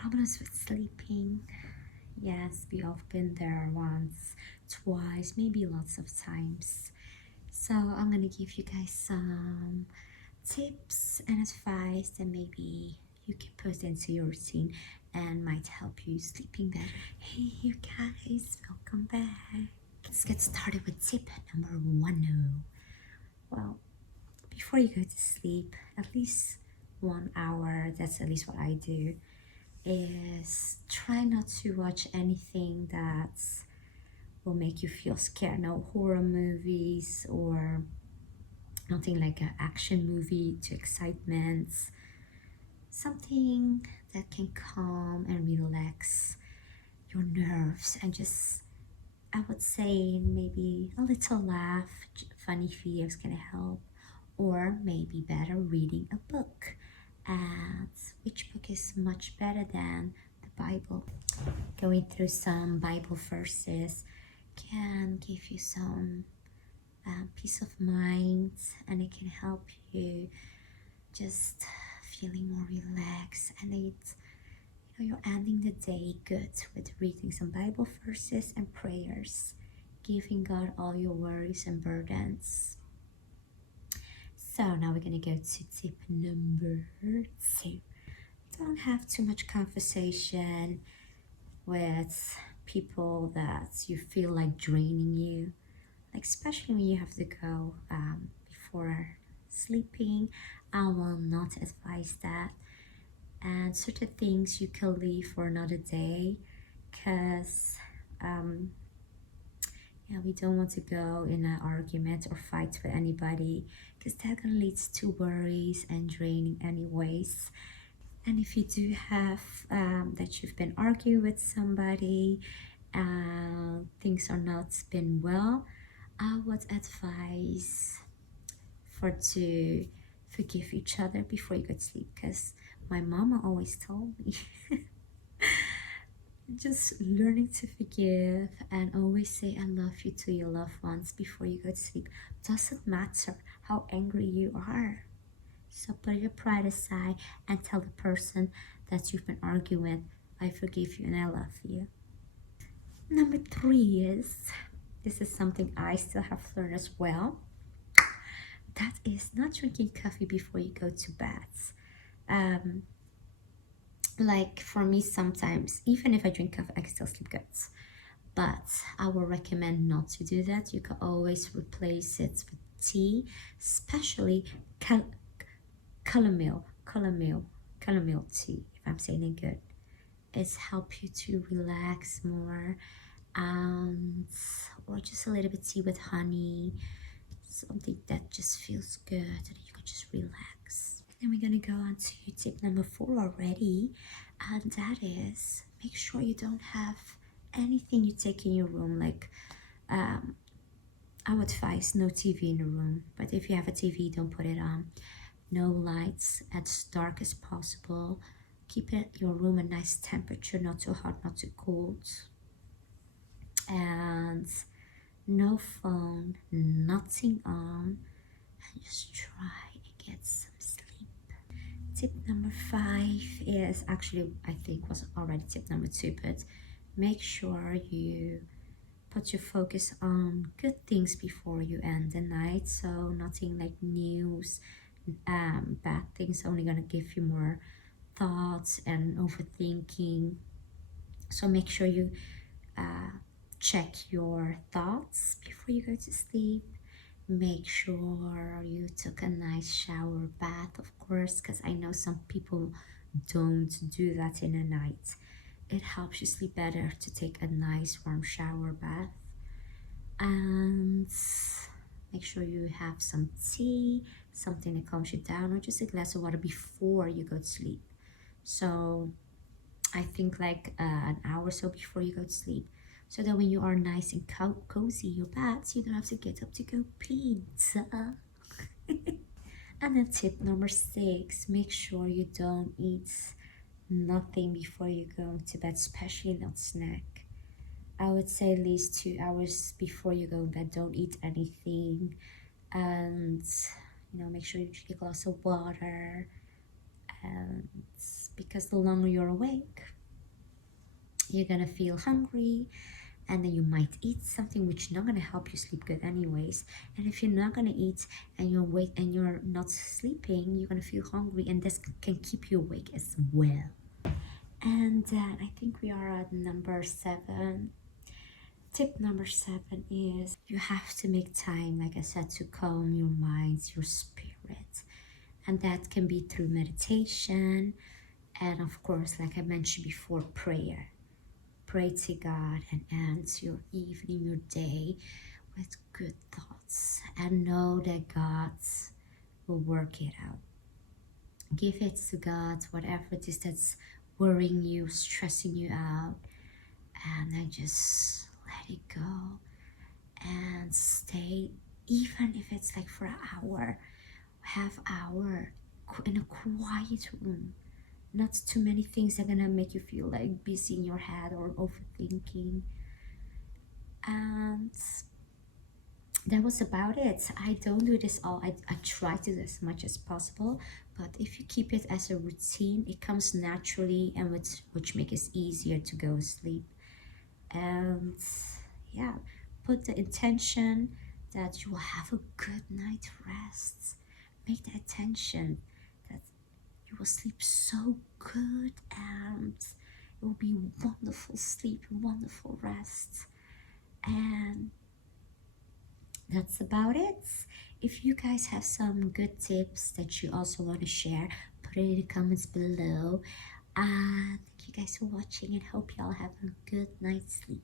problems with sleeping. Yes, we all been there once, twice, maybe lots of times. So I'm gonna give you guys some tips and advice that maybe you can put into your routine and might help you sleeping better. Hey you guys, welcome back. Let's get started with tip number 1. Well, before you go to sleep, at least 1 hour, that's at least what I do, is try not to watch anything that will make you feel scared. No horror movies or nothing like an action movie to excitement. Something that can calm and relax your nerves and just, I would say, maybe a little laugh. Funny videos can help, or maybe better, reading a book. And which book is much better than the Bible? Going through some Bible verses can give you some peace of mind, and it can help you just feeling more relaxed, and you're ending the day good with reading some Bible verses and prayers, giving God all your worries and burdens. So now we're gonna go to tip number 2. Don't have too much conversation with people that you feel like draining you, like especially when you have to go before sleeping. I will not advise that, and certain things you can leave for another day, because yeah, we don't want to go in an argument or fight with anybody, because that gonna leads to worries and draining anyways. And if you do have that you've been arguing with somebody, things are not been well, I would advise for to forgive each other before you go to sleep, because my mama always told me just learning to forgive and always say I love you to your loved ones before you go to sleep. Doesn't matter how angry you are. So put your pride aside and tell the person that you've been arguing with, I forgive you and I love you. Number 3 is, this is something I still have learned as well. That is not drinking coffee before you go to bed. Like for me, sometimes even if I drink coffee, I can still sleep good. But I will recommend not to do that. You can always replace it with tea, especially chamomile tea, if I'm saying it good. It's help you to relax more, and or just a little bit tea with honey, something that just feels good and you can just relax. And we're gonna go on to tip number 4 already, and that is make sure you don't have anything you take in your room. Like I would advise no TV in the room, but if you have a TV, don't put it on. No lights, as dark as possible. Keep your room a nice temperature, not too hot, not too cold. And no phone, nothing on, and just try and get some sleep. Tip number 5 is actually, I think was already tip number 2, but make sure you put your focus on good things before you end the night. So nothing like news, bad things only gonna give you more thoughts and overthinking. So make sure you check your thoughts before you go to sleep. Make sure you took a nice shower bath, of course, because I know some people don't do that in the night. It helps you sleep better to take a nice warm shower bath. And make sure you have some tea, something that calms you down, or just a glass of water before you go to sleep. So I think like an hour or so before you go to sleep, so that when you are nice and cozy in your bed, you don't have to get up to go pee. And then tip number 6, make sure you don't eat nothing before you go to bed, especially not snack. I would say at least 2 hours before you go to bed, don't eat anything. And make sure you drink a glass of water, and because the longer you're awake, you're gonna feel hungry, and then you might eat something which is not gonna help you sleep good anyways. And if you're not gonna eat and you're awake and you're not sleeping, you're gonna feel hungry, and this can keep you awake as well. And I think we are at number 7. Tip number 7 is you have to make time, like I said, to calm your minds, your spirit. And that can be through meditation. And of course, like I mentioned before, prayer. Pray to God and end your evening, your day with good thoughts. And know that God will work it out. Give it to God, whatever it is that's worrying you, stressing you out. And then just let it go and stay, even if it's like for an hour, half hour in a quiet room. Not too many things are gonna make you feel like busy in your head or overthinking. And that was about it. I don't do this all. I try to do as much as possible, but if you keep it as a routine, it comes naturally, and which makes it easier to go to sleep. And yeah, put the intention that you will have a good night rest. Make the intention that you will sleep so good, and it will be wonderful sleep, wonderful rest. And that's about it. If you guys have some good tips that you also want to share, put it in the comments below. Thank you guys for watching, and hope y'all have a good night's sleep.